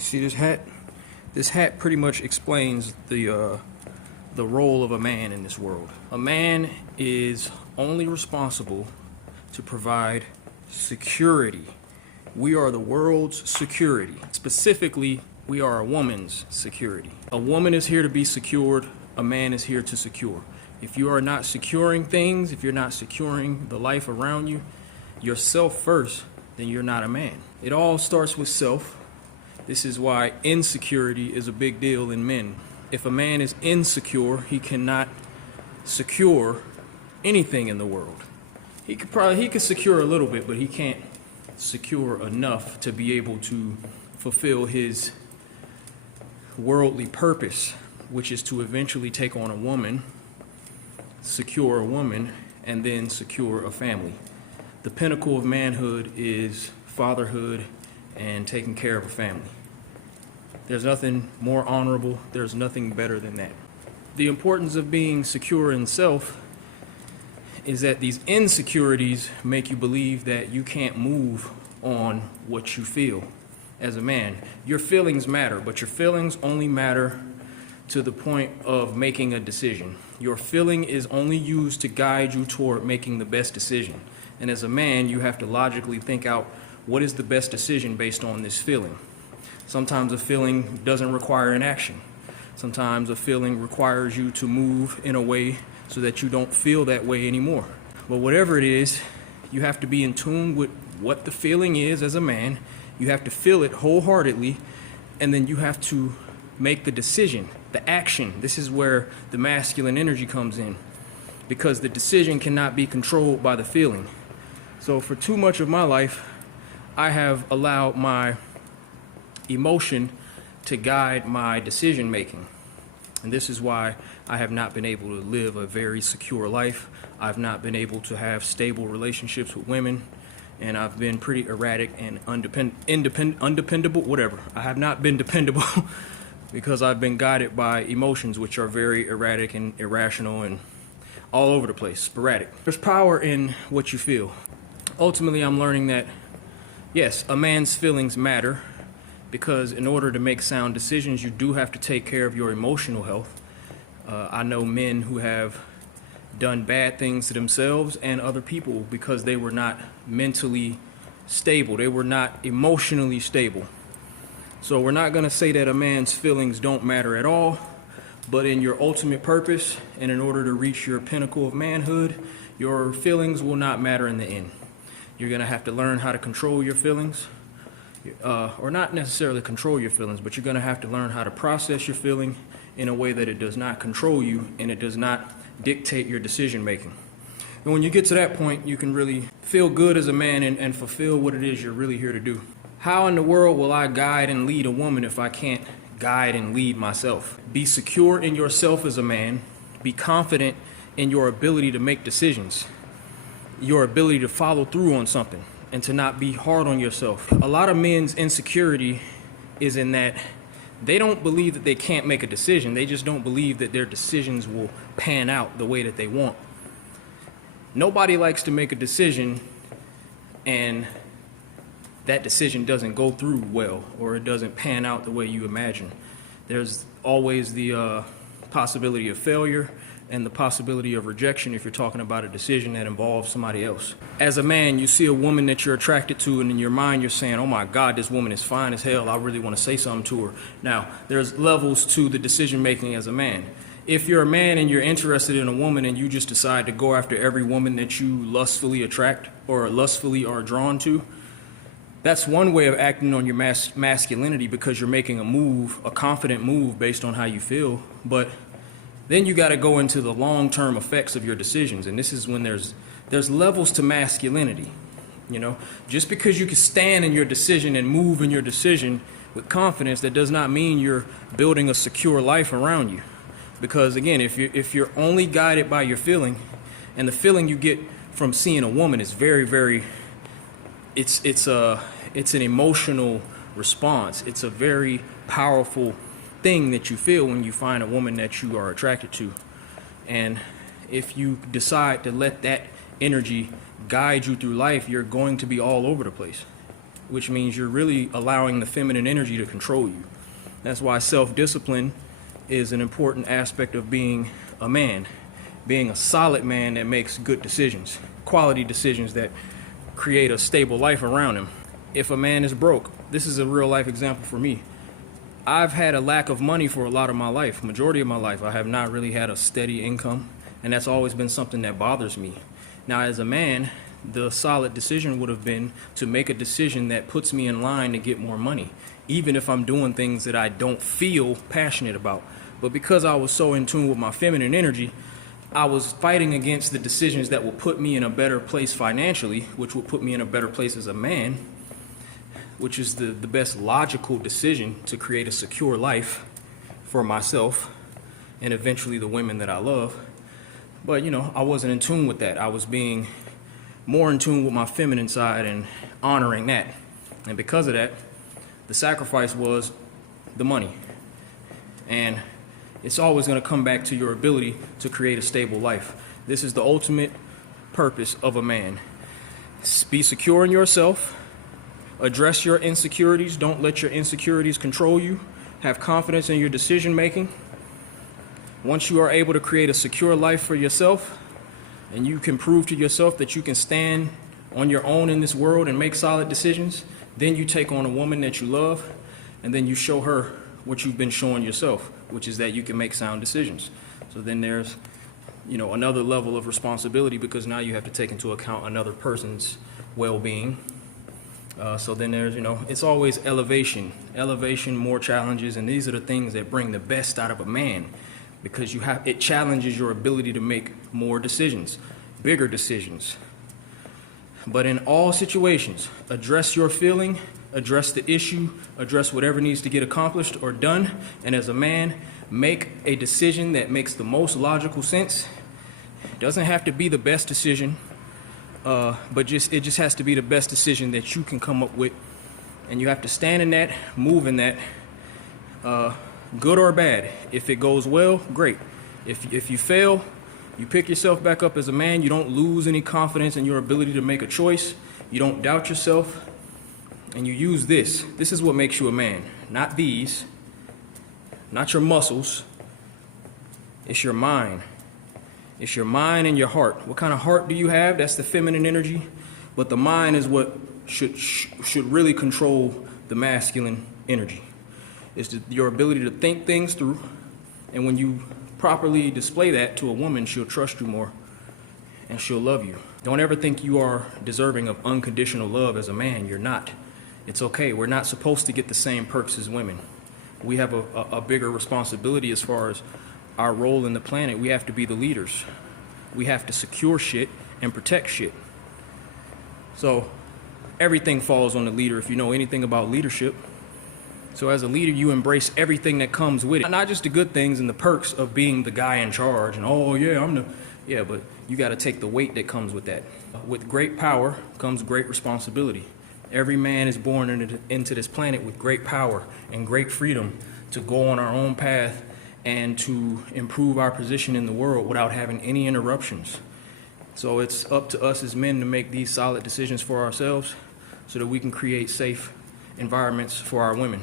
You see this hat? This hat pretty much explains the role of a man in this world. A man is only responsible to provide security. We are the world's security. Specifically, we are a woman's security. A woman is here to be secured. A man is here to secure. If you are not securing things, if you're not securing the life around you, yourself first, then you're not a man. It all starts with self. This is why insecurity is a big deal in men. If a man is insecure, he cannot secure anything in the world. He could secure a little bit, but he can't secure enough to be able to fulfill his worldly purpose, which is to eventually take on a woman, secure a woman, and then secure a family. The pinnacle of manhood is fatherhood and taking care of a family. There's nothing more honorable, there's nothing better than that. The importance of being secure in self is that these insecurities make you believe that you can't move on what you feel as a man. Your feelings matter, but your feelings only matter to the point of making a decision. Your feeling is only used to guide you toward making the best decision. And as a man, you have to logically think out what is the best decision based on this feeling. Sometimes a feeling doesn't require an action. Sometimes a feeling requires you to move in a way so that you don't feel that way anymore. But whatever it is, you have to be in tune with what the feeling is as a man. You have to feel it wholeheartedly, and then you have to make the decision, the action. This is where the masculine energy comes in, because the decision cannot be controlled by the feeling. So for too much of my life, I have allowed my emotion to guide my decision making. And this is why I have not been able to live a very secure life. I've not been able to have stable relationships with women, and I've been pretty erratic and undependable, whatever. I have not been dependable because I've been guided by emotions which are very erratic and irrational and all over the place, sporadic. There's power in what you feel. Ultimately, I'm learning that, yes, a man's feelings matter, because in order to make sound decisions, you do have to take care of your emotional health. I know men who have done bad things to themselves and other people because they were not mentally stable. They were not emotionally stable. So we're not going to say that a man's feelings don't matter at all, but in your ultimate purpose and in order to reach your pinnacle of manhood, your feelings will not matter in the end. You're going to have to learn how to control your feelings. Or not necessarily control your feelings, but you're going to have to learn how to process your feeling in a way that it does not control you and it does not dictate your decision making. And when you get to that point, you can really feel good as a man and fulfill what it is you're really here to do. How in the world will I guide and lead a woman if I can't guide and lead myself? Be secure in yourself as a man. Be confident in your ability to make decisions, your ability to follow through on something, and to not be hard on yourself. A lot of men's insecurity is in that they don't believe that they can't make a decision. They just don't believe that their decisions will pan out the way that they want. Nobody likes to make a decision and that decision doesn't go through well, or it doesn't pan out the way you imagine. There's always the possibility of failure and the possibility of rejection if you're talking about a decision that involves somebody else. As a man, you see a woman that you're attracted to, and in your mind you're saying, oh my God, this woman is fine as hell, I really want to say something to her. Now, there's levels to the decision making as a man. If you're a man and you're interested in a woman and you just decide to go after every woman that you lustfully attract or lustfully are drawn to, that's one way of acting on your masculinity, because you're making a move, a confident move based on how you feel. But then you got to go into the long-term effects of your decisions, and this is when there's levels to masculinity. You know, just because you can stand in your decision and move in your decision with confidence, that does not mean you're building a secure life around you. Because again, if you're only guided by your feeling, and the feeling you get from seeing a woman is very, very, it's an emotional response. It's a very powerful thing that you feel when you find a woman that you are attracted to. And if you decide to let that energy guide you through life, you're going to be all over the place. which means you're really allowing the feminine energy to control you. That's why self-discipline is an important aspect of being a man, being a solid man that makes good decisions, quality decisions that create a stable life around him. If a man is broke, this is a real life example for me. I've had a lack of money for a lot of my life, majority of my life. I have not really had a steady income, and that's always been something that bothers me. Now, as a man, the solid decision would have been to make a decision that puts me in line to get more money, even if I'm doing things that I don't feel passionate about. But because I was so in tune with my feminine energy, I was fighting against the decisions that would put me in a better place financially, which would put me in a better place as a man, which is the best logical decision to create a secure life for myself and eventually the women that I love. But, I wasn't in tune with that. I was being more in tune with my feminine side and honoring that. And because of that, the sacrifice was the money. And it's always going to come back to your ability to create a stable life. This is the ultimate purpose of a man. Be secure in yourself. Address your insecurities. Don't let your insecurities control you. Have confidence in your decision making. Once you are able to create a secure life for yourself, and you can prove to yourself that you can stand on your own in this world and make solid decisions, then you take on a woman that you love, and then you show her what you've been showing yourself, which is that you can make sound decisions. So then there's, another level of responsibility, because now you have to take into account another person's well-being. So then there's, it's always elevation, more challenges, and these are the things that bring the best out of a man, because it challenges your ability to make more decisions, bigger decisions. But in all situations, address your feeling, address the issue, address whatever needs to get accomplished or done, and as a man, make a decision that makes the most logical sense. It doesn't have to be the best decision, but it just has to be the best decision that you can come up with, and you have to stand in that, move in that, good or bad. If it goes well, great. If you fail, you pick yourself back up as a man. You don't lose any confidence in your ability to make a choice. You don't doubt yourself, and you use this. This is what makes you a man, not these, not your muscles. It's your mind. It's your mind and your heart. What kind of heart do you have? That's the feminine energy. But the mind is what should really control the masculine energy. It's your ability to think things through. And when you properly display that to a woman, she'll trust you more and she'll love you. Don't ever think you are deserving of unconditional love as a man. You're not. It's okay. We're not supposed to get the same perks as women. We have a bigger responsibility as far as our role in the planet. We have to be the leaders. We have to secure shit and protect shit. So everything falls on the leader if you know anything about leadership. So as a leader, you embrace everything that comes with it. Not just the good things and the perks of being the guy in charge and, but you got to take the weight that comes with that. With great power comes great responsibility. Every man is born into this planet with great power and great freedom to go on our own path and to improve our position in the world without having any interruptions. So it's up to us as men to make these solid decisions for ourselves so that we can create safe environments for our women.